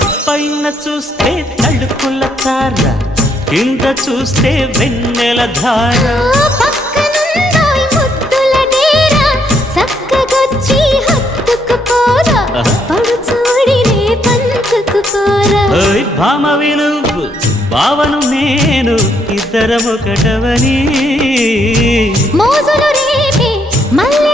పైన చూస్తే తడుకుల తార, కింద చూస్తే వెన్నెల ధార. పక్కనుందోయ్ ముద్దుల డేరా, చక్కగొచ్చి హత్తుకుపోరా, పడుచూడినే పంచుకుపోరా. భామ విలువు భావను నేను, ఇద్దరమొకటవని మోజులు రేపే మల్లె